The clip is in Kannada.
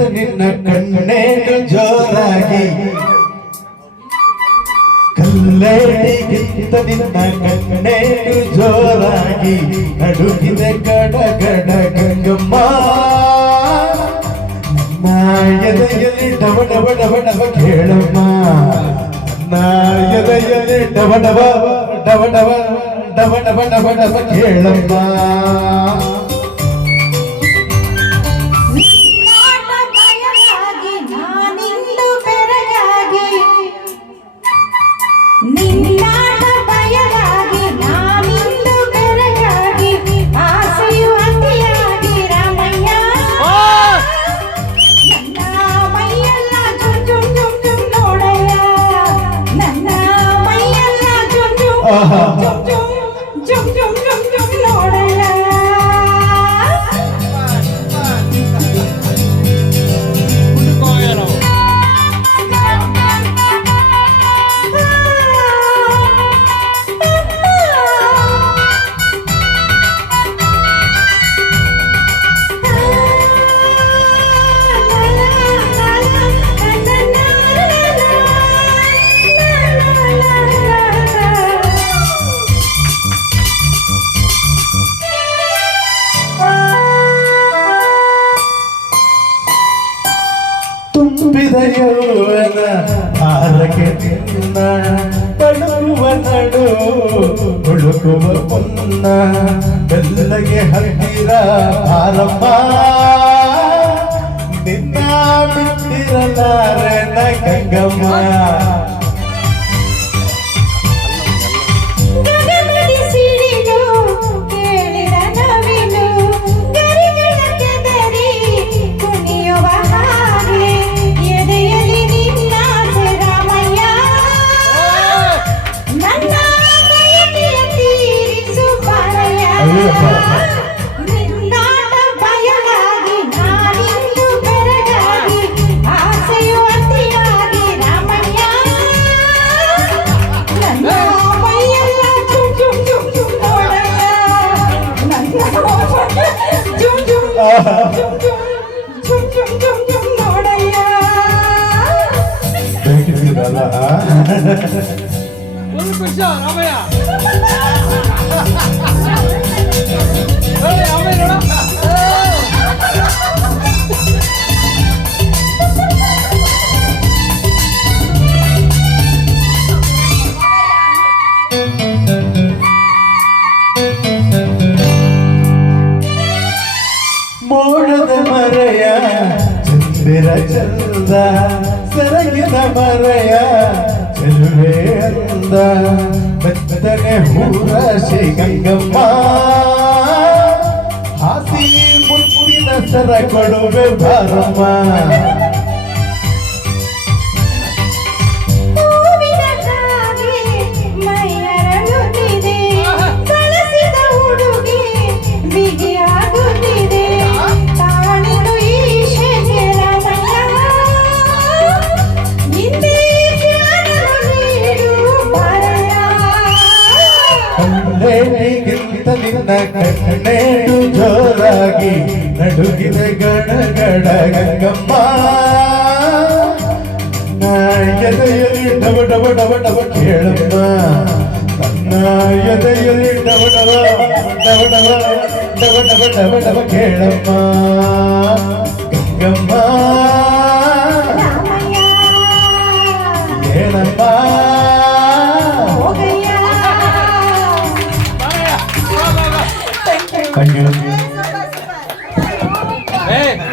ಎದ್ದು ನಿನ್ನ ಕಣ್ಣೇನು ಜೋರಾಗಿ ಕಲ್ಲೇಟಿಗಿಂತ ನಿನ್ನ ಕಣ್ಣೇನು ಜೋರಾಗಿ ನಡುಗಿದೆ ಗಡ ಗಡ ಗಂಗಮ್ಮ ಎದೆಯಲ್ಲಿ ಡಬ ಡಬ ಡಬ ಡಬ ಕೇಳಮ್ಮ ಎದೆಯಲ್ಲಿ ಡಬ ಡಬ ಡಬ ಡಬ ಡಬ ಡಬ ಡಬ ಡಬ ಕೇಳಮ್ಮ Oh. ತುಂಬಿದೆಯೋ ಹಾರಕ್ಕೆ ಪಡುವ ನಡು ಹುಡುಕುವ ಮುನ್ನ ಬೆಲ್ಲಗೆ ಹತ್ತಿರ ಹಾರಮ್ಮ ನಿನ್ನ ಬಿಟ್ಟಿರಲಾರೆ ಗಂಗಮ್ಮ ஒரு நிமிஷம் ராமையா. ராமையா ಚಂದ ಸರಗಿದ ಮರೆಯ ಚೆಲುವೆ ಅಂದ ಬೆತ್ತನೆ ಶ್ರೀ ಗಂಗಮ್ಮ. ಹಾಸಿ ಮುತ್ತಿನ ಸರ ಕೊಡುವೆ ಬಾರಮ್ಮ ನಿನ್ನ ಕಣ್ಣೇನು ಜೋರಾಗಿ ನಡುಗಿದೆ ಗಡ ಗಡ ಗಂಗಮ್ಮ ನನ್ನ ಎದೆಯಲ್ಲಿ ಡವ ಡವ ಡವ ಡವ ಕೇಳಮ್ಮ ನನ್ನ ಎದೆಯಲ್ಲಿ ಡವ ಡವ ಡವ ಡವ ಡವ ಡವ ಡವ ಡವ ಕೇಳಮ್ಮ